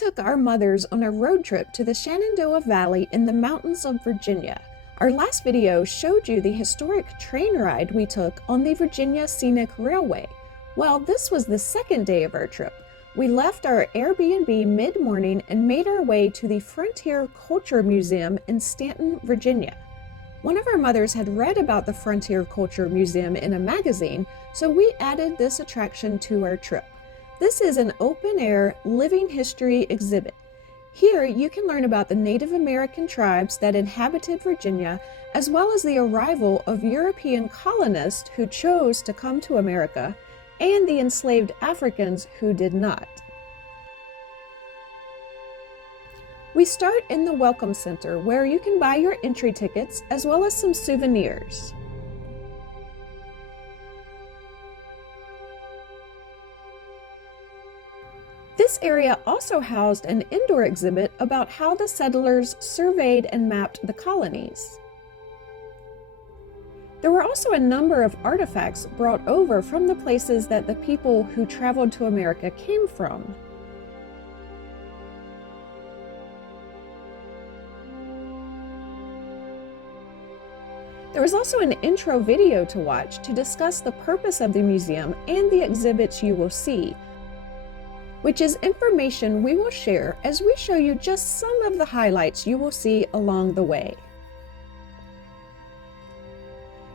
took our mothers on a road trip to the Shenandoah Valley in the mountains of Virginia. Our last video showed you the historic train ride we took on the Virginia Scenic Railway. Well, this was the second day of our trip. We left our Airbnb mid-morning and made our way to the Frontier Culture Museum in Staunton, Virginia. One of our mothers had read about the Frontier Culture Museum in a magazine, so we added this attraction to our trip. This is an open-air living history exhibit. Here you can learn about the Native American tribes that inhabited Virginia, as well as the arrival of European colonists who chose to come to America, and the enslaved Africans who did not. We start in the Welcome Center, where you can buy your entry tickets as well as some souvenirs. This area also housed an indoor exhibit about how the settlers surveyed and mapped the colonies. There were also a number of artifacts brought over from the places that the people who traveled to America came from. There was also an intro video to watch to discuss the purpose of the museum and the exhibits you will see, which is information we will share as we show you just some of the highlights you will see along the way.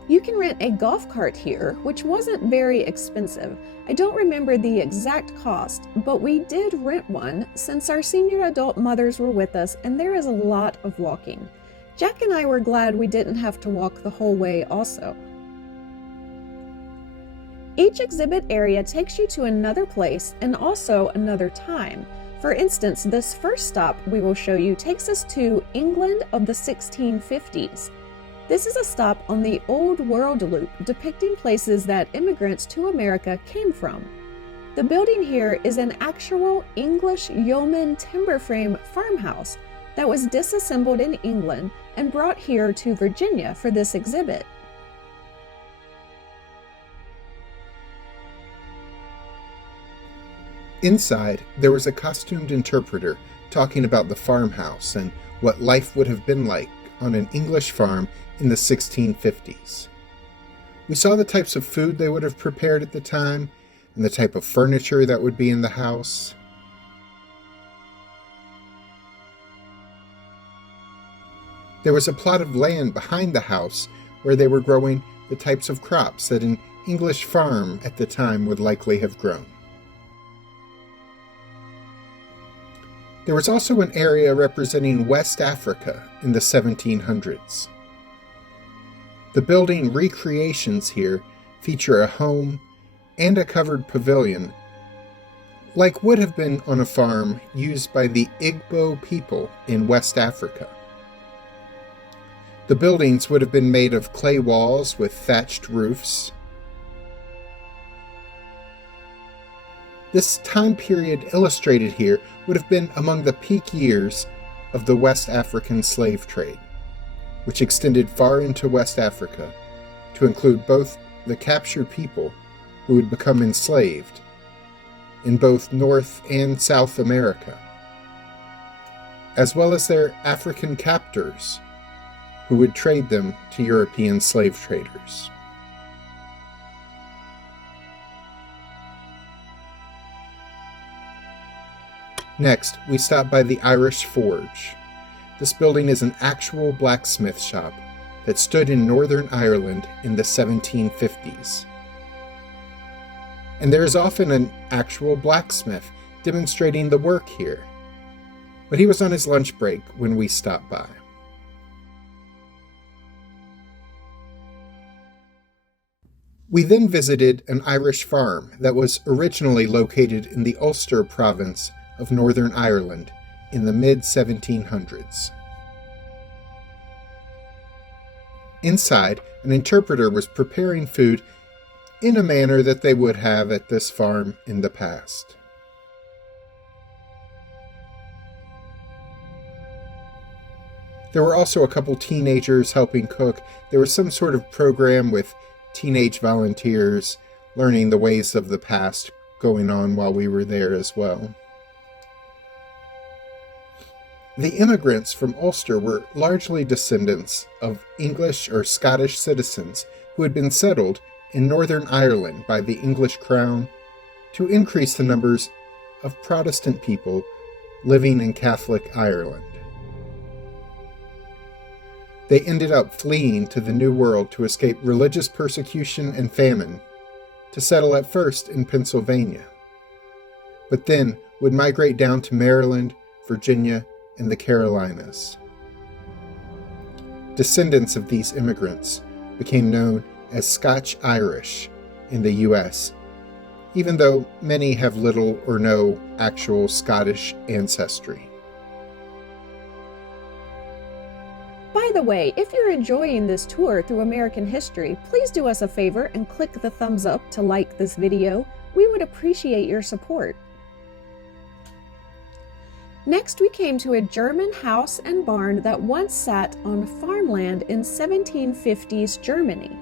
You can rent a golf cart here, which wasn't very expensive. I don't remember the exact cost, but we did rent one since our senior adult mothers were with us and there is a lot of walking. Jack and I were glad we didn't have to walk the whole way also. Each exhibit area takes you to another place and also another time. For instance, this first stop we will show you takes us to England of the 1650s. This is a stop on the Old World Loop depicting places that immigrants to America came from. The building here is an actual English yeoman timber frame farmhouse that was disassembled in England and brought here to Virginia for this exhibit. Inside, there was a costumed interpreter talking about the farmhouse and what life would have been like on an English farm in the 1650s. We saw the types of food they would have prepared at the time and the type of furniture that would be in the house. There was a plot of land behind the house where they were growing the types of crops that an English farm at the time would likely have grown. There was also an area representing West Africa in the 1700s. The building recreations here feature a home and a covered pavilion, like would have been on a farm used by the Igbo people in West Africa. The buildings would have been made of clay walls with thatched roofs. This time period illustrated here would have been among the peak years of the West African slave trade, which extended far into West Africa to include both the captured people who would become enslaved in both North and South America, as well as their African captors who would trade them to European slave traders. Next, we stop by the Irish Forge. This building is an actual blacksmith shop that stood in Northern Ireland in the 1750s. And there is often an actual blacksmith demonstrating the work here, but he was on his lunch break when we stopped by. We then visited an Irish farm that was originally located in the Ulster province of Northern Ireland in the mid-1700s. Inside, an interpreter was preparing food in a manner that they would have at this farm in the past. There were also a couple teenagers helping cook. There was some sort of program with teenage volunteers learning the ways of the past going on while we were there as well. The immigrants from Ulster were largely descendants of English or Scottish citizens who had been settled in Northern Ireland by the English crown to increase the numbers of Protestant people living in Catholic Ireland. They ended up fleeing to the New World to escape religious persecution and famine, to settle at first in Pennsylvania, but then would migrate down to Maryland, Virginia, and the Carolinas. Descendants of these immigrants became known as Scotch-Irish in the U.S., even though many have little or no actual Scottish ancestry. By the way, if you're enjoying this tour through American history, please do us a favor and click the thumbs up to like this video. We would appreciate your support. Next, we came to a German house and barn that once sat on farmland in 1750s Germany.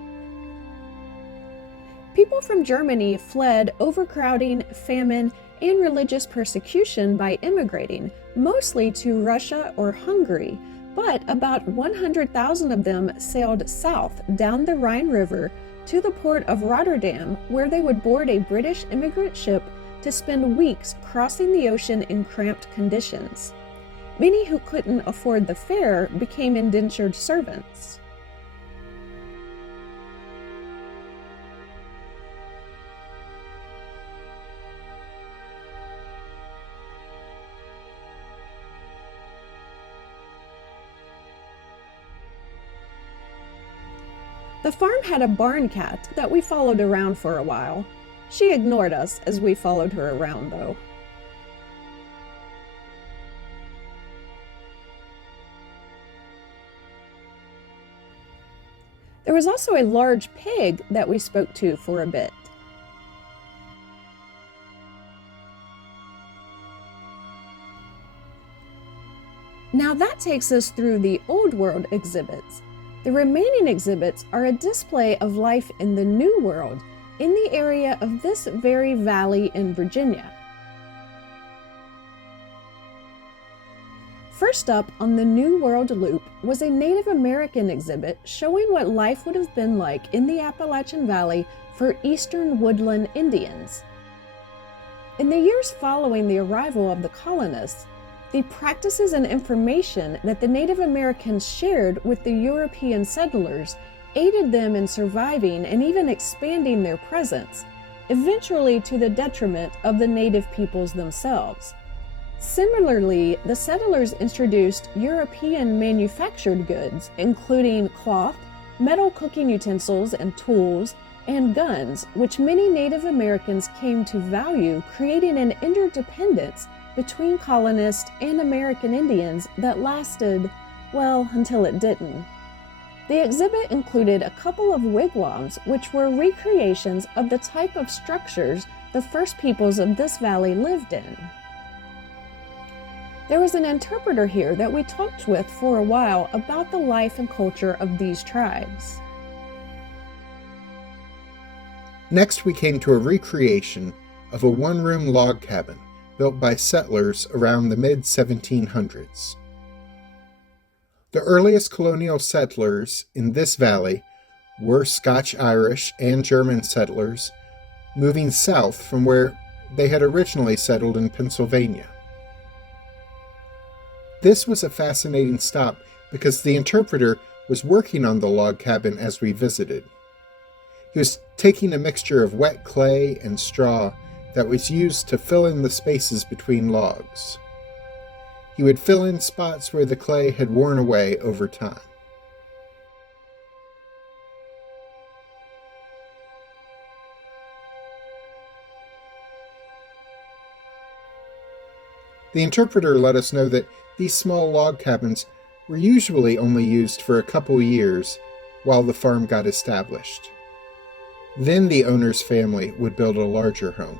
People from Germany fled overcrowding, famine, and religious persecution by immigrating, mostly to Russia or Hungary, but about 100,000 of them sailed south down the Rhine River to the port of Rotterdam, where they would board a British immigrant ship to spend weeks crossing the ocean in cramped conditions. Many who couldn't afford the fare became indentured servants. The farm had a barn cat that we followed around for a while. She ignored us as we followed her around, though. There was also a large pig that we spoke to for a bit. Now that takes us through the Old World exhibits. The remaining exhibits are a display of life in the New World, in the area of this very valley in Virginia. First up on the New World Loop was a Native American exhibit showing what life would have been like in the Appalachian Valley for eastern woodland Indians. In the years following the arrival of the colonists, the practices and information that the Native Americans shared with the European settlers aided them in surviving and even expanding their presence, eventually to the detriment of the native peoples themselves. Similarly, the settlers introduced European manufactured goods, including cloth, metal cooking utensils and tools, and guns, which many Native Americans came to value, creating an interdependence between colonists and American Indians that lasted, well, until it didn't. The exhibit included a couple of wigwams, which were recreations of the type of structures the first peoples of this valley lived in. There was an interpreter here that we talked with for a while about the life and culture of these tribes. Next, we came to a recreation of a one-room log cabin built by settlers around the mid-1700s. The earliest colonial settlers in this valley were Scotch-Irish and German settlers moving south from where they had originally settled in Pennsylvania. This was a fascinating stop because the interpreter was working on the log cabin as we visited. He was taking a mixture of wet clay and straw that was used to fill in the spaces between logs. He would fill in spots where the clay had worn away over time. The interpreter let us know that these small log cabins were usually only used for a couple years while the farm got established. Then the owner's family would build a larger home.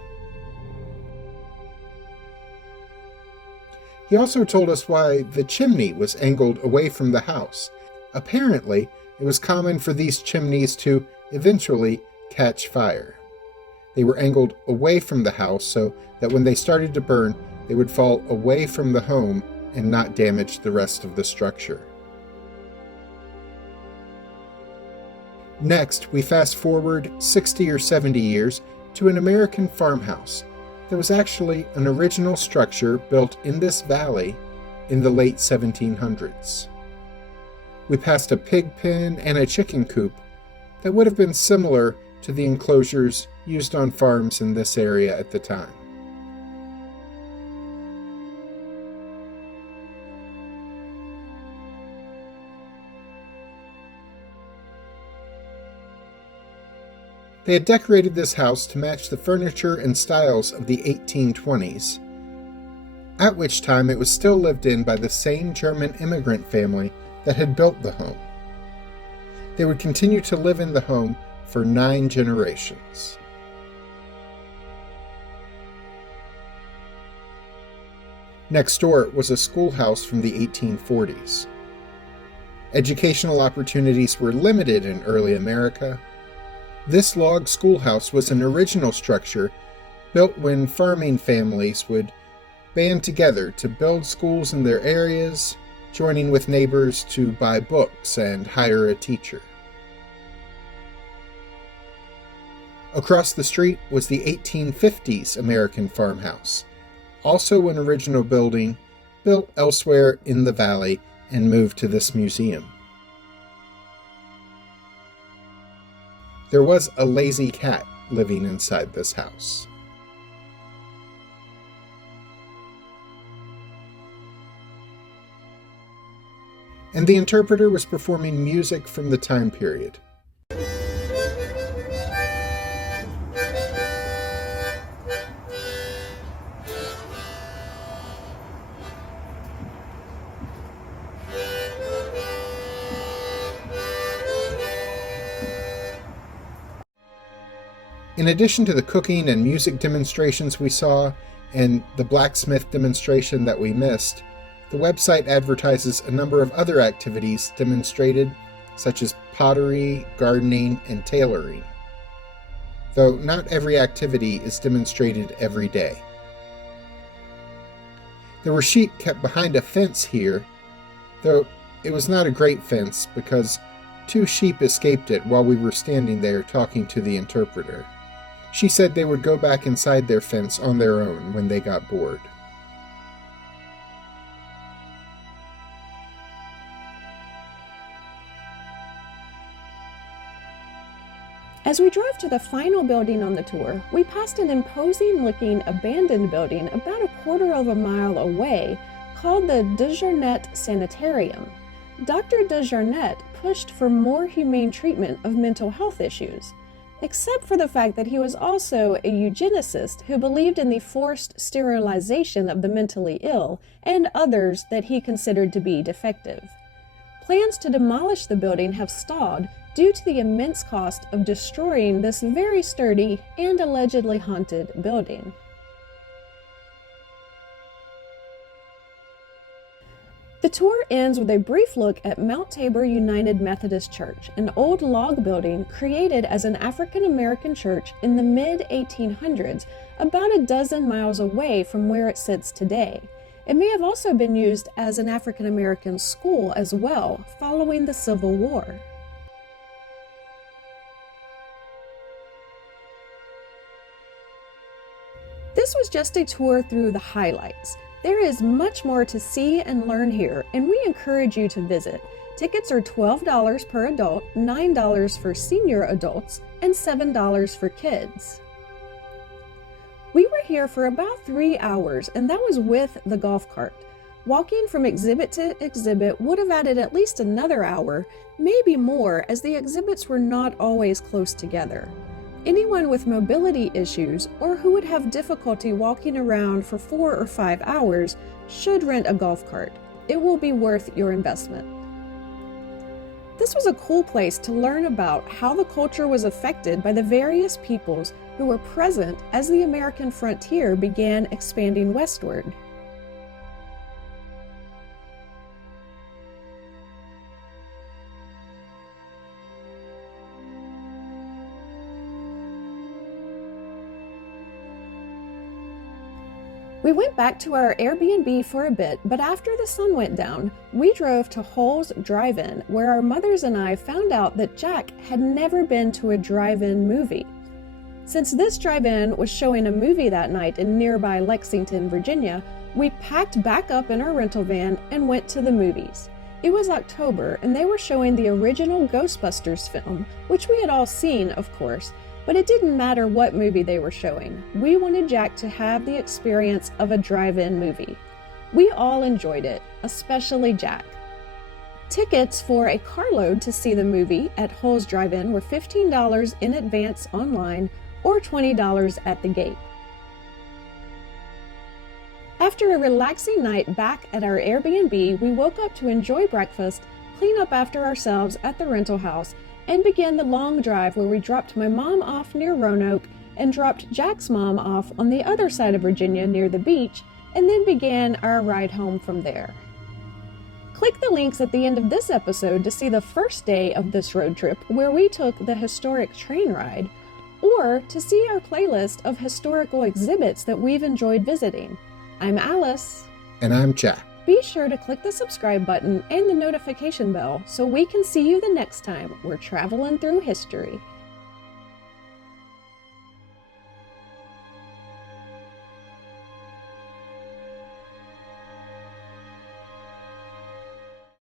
He also told us why the chimney was angled away from the house. Apparently, it was common for these chimneys to eventually catch fire. They were angled away from the house so that when they started to burn, they would fall away from the home and not damage the rest of the structure. Next, we fast forward 60 or 70 years to an American farmhouse that was actually an original structure built in this valley in the late 1700s. We passed a pig pen and a chicken coop that would have been similar to the enclosures used on farms in this area at the time. They had decorated this house to match the furniture and styles of the 1820s, at which time it was still lived in by the same German immigrant family that had built the home. They would continue to live in the home for 9 generations. Next door was a schoolhouse from the 1840s. Educational opportunities were limited in early America. This log schoolhouse was an original structure built when farming families would band together to build schools in their areas, joining with neighbors to buy books and hire a teacher. Across the street was the 1850s American farmhouse, also an original building built elsewhere in the valley and moved to this museum. There was a lazy cat living inside this house. And the interpreter was performing music from the time period. In addition to the cooking and music demonstrations we saw, and the blacksmith demonstration that we missed, the website advertises a number of other activities demonstrated, such as pottery, gardening, and tailoring. Though not every activity is demonstrated every day. There were sheep kept behind a fence here, though it was not a great fence because 2 sheep escaped it while we were standing there talking to the interpreter. She said they would go back inside their fence on their own when they got bored. As we drove to the final building on the tour, we passed an imposing-looking abandoned building about a quarter of a mile away called the Deets Sanitarium. Dr. Deets pushed for more humane treatment of mental health issues, except for the fact that he was also a eugenicist who believed in the forced sterilization of the mentally ill and others that he considered to be defective. Plans to demolish the building have stalled due to the immense cost of destroying this very sturdy and allegedly haunted building. The tour ends with a brief look at Mount Taber United Methodist Church, an old log building created as an African American church in the mid-1800s, about a dozen miles away from where it sits today. It may have also been used as an African American school as well, following the Civil War. This was just a tour through the highlights. There is much more to see and learn here, and we encourage you to visit. Tickets are $12 per adult, $9 for senior adults, and $7 for kids. We were here for about 3 hours, and that was with the golf cart. Walking from exhibit to exhibit would have added at least another hour, maybe more, as the exhibits were not always close together. Anyone with mobility issues or who would have difficulty walking around for 4 or 5 hours should rent a golf cart. It will be worth your investment. This was a cool place to learn about how the culture was affected by the various peoples who were present as the American frontier began expanding westward. We went back to our Airbnb for a bit, but after the sun went down, we drove to Hull's Drive-In, where our mothers and I found out that Jack had never been to a drive-in movie. Since this drive-in was showing a movie that night in nearby Lexington, Virginia, we packed back up in our rental van and went to the movies. It was October, and they were showing the original Ghostbusters film, which we had all seen, of course, but it didn't matter what movie they were showing. We wanted Jack to have the experience of a drive-in movie. We all enjoyed it, especially Jack. Tickets for a carload to see the movie at Hull's Drive-In were $15 in advance online or $20 at the gate. After a relaxing night back at our Airbnb, we woke up to enjoy breakfast, clean up after ourselves at the rental house, and began the long drive where we dropped my mom off near Roanoke and dropped Jack's mom off on the other side of Virginia near the beach, and then began our ride home from there. Click the links at the end of this episode to see the first day of this road trip where we took the historic train ride, or to see our playlist of historical exhibits that we've enjoyed visiting. I'm Alice. And I'm Jack. Be sure to click the subscribe button and the notification bell so we can see you the next time we're traveling through history.